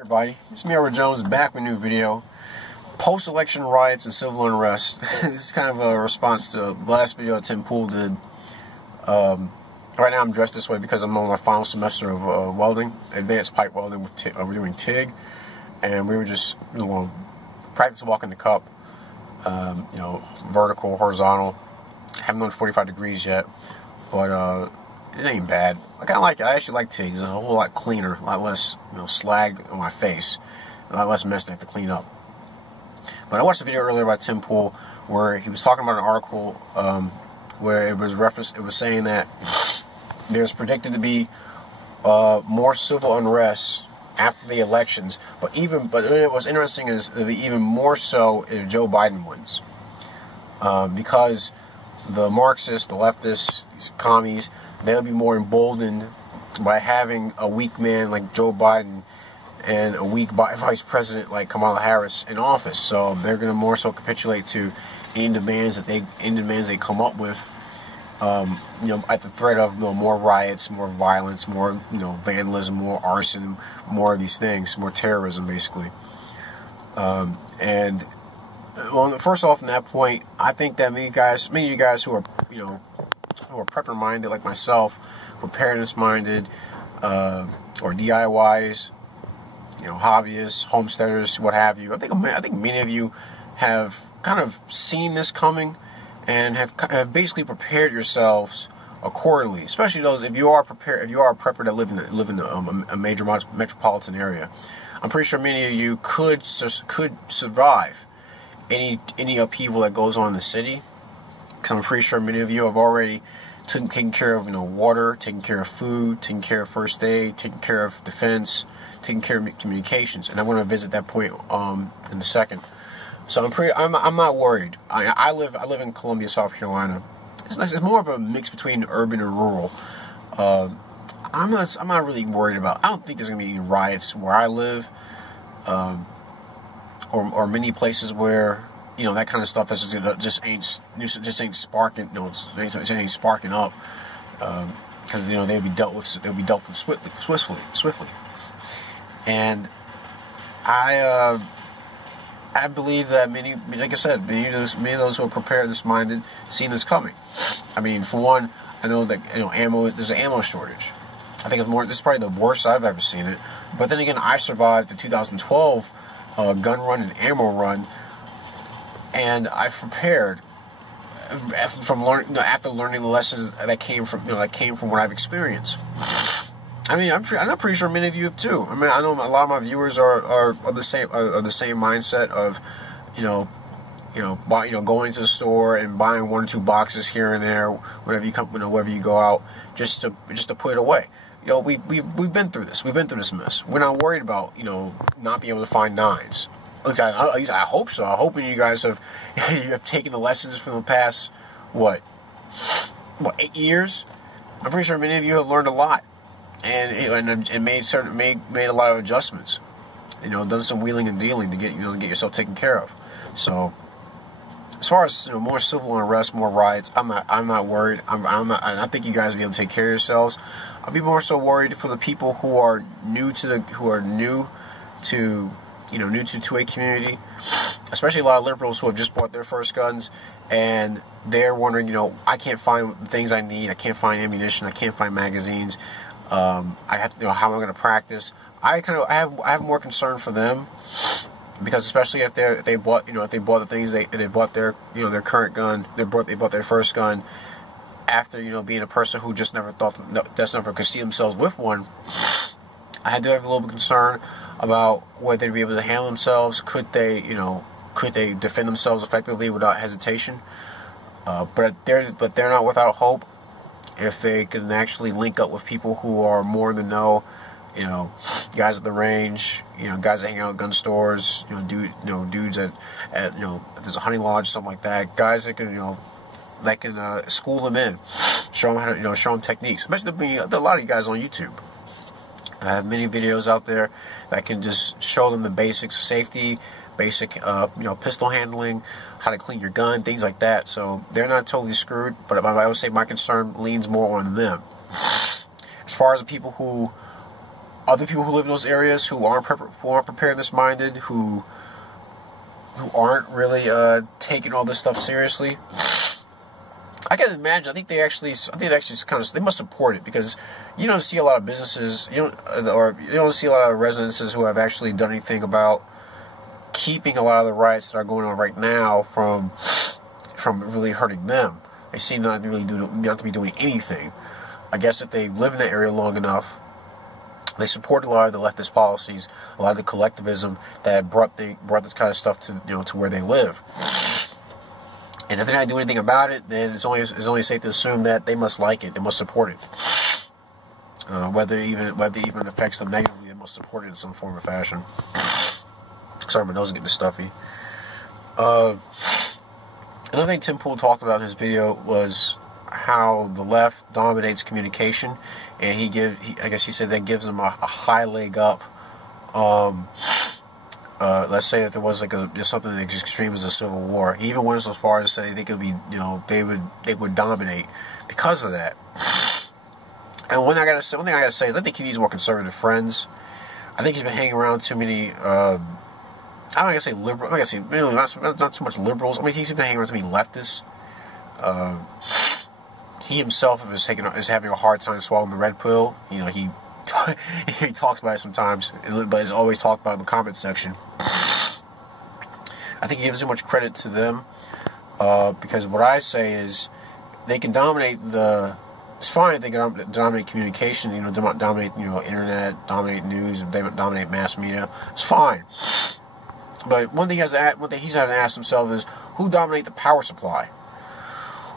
Everybody, it's me, Edward Jones, back with a new video. Post-election riots and civil unrest. This is kind of a response to the last video that Tim Pool did. Right now I'm dressed this way because I'm on my final semester of welding, advanced pipe welding. We're doing TIG, and we were just practice walking the cup. Vertical, horizontal. Haven't done 45 degrees yet, but it ain't bad. I kind of like it. I actually like TIG. It's a whole lot cleaner, a lot less, slag on my face, a lot less mess I have to clean up. But I watched a video earlier by Tim Pool where he was talking about an article where it was saying that there's predicted to be more civil unrest after the elections, but what's interesting is it'll be even more so if Joe Biden wins, because the Marxists, the leftists, these commies, they'll be more emboldened by having a weak man like Joe Biden and a weak vice president like Kamala Harris in office. So they're going to more so capitulate to any demands they come up with. At the threat of more riots, more violence, more vandalism, more arson, more of these things, more terrorism, basically. First off, from that point, I think that many of you guys who are prepper minded like myself, preparedness minded, or DIYs, hobbyists, homesteaders, what have you. I think many of you have kind of seen this coming and have basically prepared yourselves accordingly. Especially those if you are a prepper that live in a major metropolitan area. I'm pretty sure many of you could survive any upheaval that goes on in the city, because I'm pretty sure many of you have already taken care of water, taken care of food, taken care of first aid, taken care of defense, taking care of communications, and I'm going to visit that point in a second. So I'm not worried. I live in Columbia, South Carolina. It's more of a mix between urban and rural. I'm not really worried about. I don't think there's going to be any riots where I live, or many places where that kind of stuff just ain't sparking. It ain't sparking up, because they'll be dealt with swiftly. And I believe that many of those who are preparedness minded seen this coming. I mean, for one, I know that there's an ammo shortage. I think this is probably the worst I've ever seen it. But then again, I survived the 2012 gun run and ammo run, and I prepared after learning the lessons that came from what I've experienced. I mean, I'm pretty sure many of you have too. I mean, I know a lot of my viewers are the same mindset of, going to the store and buying 1 or 2 boxes here and there whenever you go out, just to put it away. We've been through this. We've been through this mess. We're not worried about not being able to find knives. At least I hope so. I'm hoping you guys have taken the lessons from the past 8 years. I'm pretty sure many of you have learned a lot. And made a lot of adjustments, done some wheeling and dealing to get yourself taken care of. So, as far as more civil unrest, more riots, I'm not worried. I think you guys will be able to take care of yourselves. I'll be more so worried for the people who are new to a community, especially a lot of liberals who have just bought their first guns, and they're wondering, I can't find the things I need. I can't find ammunition. I can't find magazines. I have to, how am I going to practice? I have more concern for them, because especially if they bought the things they bought their current gun, they bought their first gun after being a person who just never could see themselves with one. I had to have a little bit of concern about whether they'd be able to handle themselves. Could they defend themselves effectively without hesitation? But they're not without hope. If they can actually link up with people who are more in the know, guys at the range, guys that hang out at gun stores, dudes at if there's a hunting lodge, something like that, guys that can school them in, show them how to show them techniques. Especially there are a lot of you guys on YouTube. I have many videos out there that can just show them the basics of safety, basic pistol handling, how to clean your gun, things like that. So they're not totally screwed, but I would say my concern leans more on them. As far as the people who other people who live in those areas who aren't preparedness minded, who aren't really taking all this stuff seriously. I can imagine. I think they actually kind of, they must support it, because you don't see a lot of businesses, you don't see a lot of residences who have actually done anything about keeping a lot of the riots that are going on right now from really hurting them. They seem not to be doing anything. I guess if they live in that area long enough, they support a lot of the leftist policies, a lot of the collectivism that brought this kind of stuff to where they live. And if they're not doing anything about it, then it's only safe to assume that they must like it, they must support it. Whether it even affects them negatively, they must support it in some form or fashion. Sorry, my nose is getting stuffy. Another thing Tim Pool talked about in his video was how the left dominates communication, and I guess he said that gives them a high leg up. Let's say that there was something as extreme as a civil war. He even went as far as say they could be, they would dominate because of that. And one thing I gotta say is I think he needs more conservative friends. I think he's been hanging around too many. I'm not gonna say liberal. I'm not gonna say really not so much liberals. I mean, he's been hanging around too many leftists. He himself is having a hard time swallowing the red pill. He talks about it sometimes, but is always talked about in the comment section. I think he gives too much credit to them, because what I say is they can dominate it's fine if they can dominate communication, dominate internet, dominate news, dominate mass media. It's fine. But one thing he's having to ask himself is, who dominates the power supply?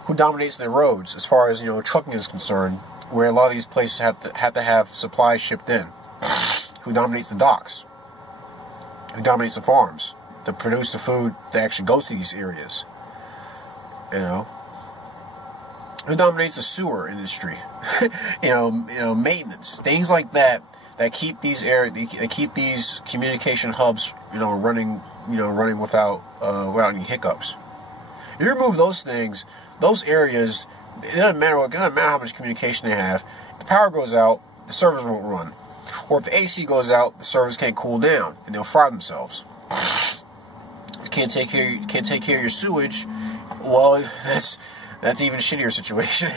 Who dominates the roads as far as trucking is concerned, where a lot of these places have to have supplies shipped in? Who dominates the docks? Who dominates the farms to produce the food that actually goes to these areas? Who dominates the sewer industry? Maintenance, things like that keep these communication hubs, running without any hiccups. You remove those things, those areas, it doesn't matter how much communication they have. If the power goes out, the servers won't run. Or if the AC goes out, the servers can't cool down and they'll fry themselves. If you can't take care of your sewage, well, that's even a shittier situation.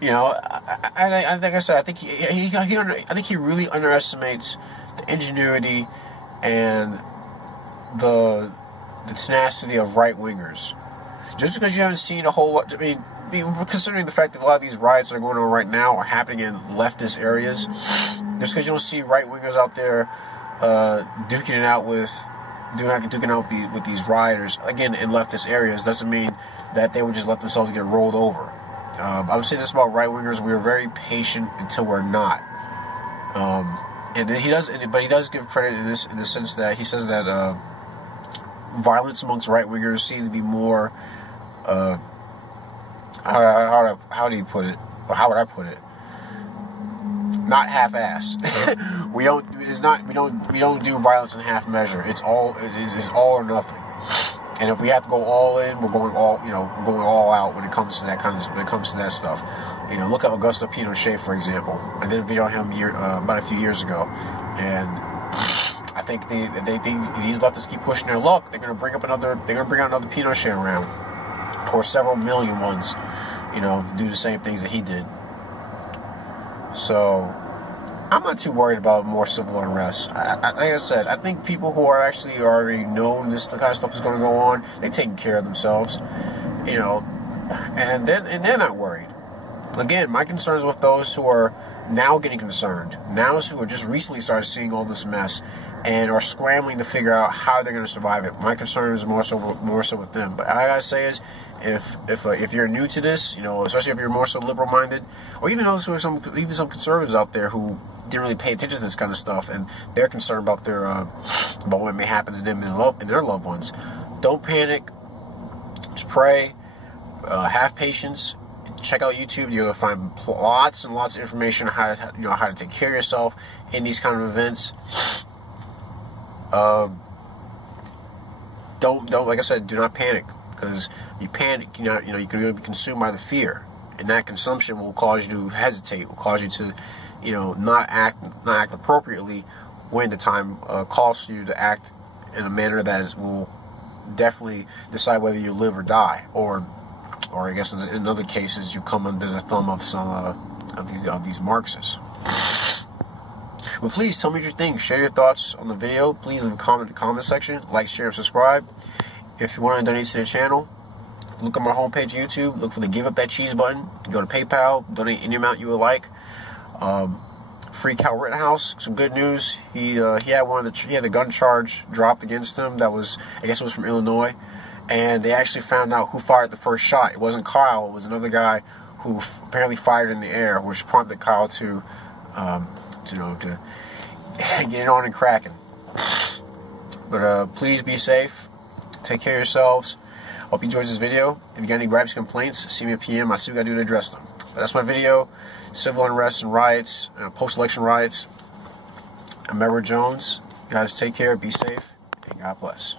Like I said, I think he really underestimates the ingenuity and the tenacity of right wingers. Just because you haven't seen a whole lot, considering the fact that a lot of these riots that are going on right now are happening in leftist areas, just because you don't see right wingers out there duking it out with these rioters again in leftist areas, doesn't mean that they would just let themselves get rolled over. I would say this about right wingers: we are very patient until we're not. And he does give credit in the sense that he says that violence amongst right wingers seem to be more. How do you put it? Or how would I put it? Not half-ass. We don't do violence in half measure. It's all or nothing. And if we have to go all in, we're going all out when it comes to that stuff. Look at Augusto Pinochet, for example. I did a video on him about a few years ago, and I think they think these leftists keep pushing their luck. They're going to bring out another Pinochet around, or several million ones, to do the same things that he did. So I'm not too worried about more civil unrest. Like I said, I think people who are actually already known this kind of stuff is going to go on, they're taking care of themselves, and they're not worried. Again, my concern is with those who are now getting concerned, who are just recently started seeing all this mess and are scrambling to figure out how they're going to survive it. My concern is more so with them. But all I gotta say is, if you're new to this, especially if you're more so liberal minded, or even those who are some conservatives out there who didn't really pay attention to this kind of stuff, and they're concerned about about what may happen to them and their loved ones, don't panic. Just pray. Have patience. Check out YouTube. You'll find lots and lots of information on how to take care of yourself in these kind of events. Don't like I said, do not panic, because you panic, you can be consumed by the fear, and that consumption will cause you to hesitate, will cause you to not act appropriately when the time calls for you to act in a manner that will definitely decide whether you live or die, or I guess in other cases you come under the thumb of some of these Marxists. But please tell me what you think. Share your thoughts on the video. Please leave a comment in the comment section. Like, share, and subscribe. If you want to donate to the channel, look at my homepage YouTube. Look for the Give Up That Cheese button. Go to PayPal. Donate any amount you would like. Free Cal Rittenhouse. Some good news. He had the gun charge dropped against him. That was, I guess it was from Illinois, and they actually found out who fired the first shot. It wasn't Kyle. It was another guy who apparently fired in the air, which prompted Kyle to get it on and cracking. But please be safe. Take care of yourselves. Hope you enjoyed this video. If you got any gripes, complaints, send me a PM. I see what I do to address them. But that's my video. Civil unrest and riots, post-election riots. I'm Edward Jones. You guys take care, be safe, and God bless.